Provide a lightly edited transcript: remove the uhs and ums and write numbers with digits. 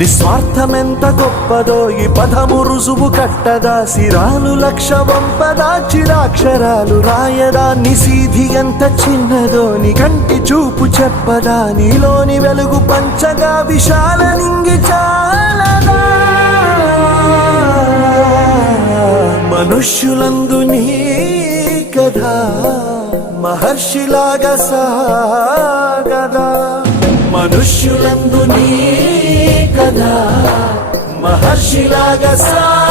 నిస్వార్థమెంత గొప్పదో ఈ పదము రుజువు కట్టదా, సిరాలు లక్ష వంపదా చిరాక్షరాలు రాయదా, నిసీధి ఎంత చిన్నదో నీ కంటి చూపు చెప్పదా, నీలోని వెలుగు పంచగా విశాల నింగి చాలదా. మనుష్యులందు నీ కథ మహర్షిలాగా సాగదా, మనుష్యులందు నీ కథ మహర్షిలాగా సాగదా.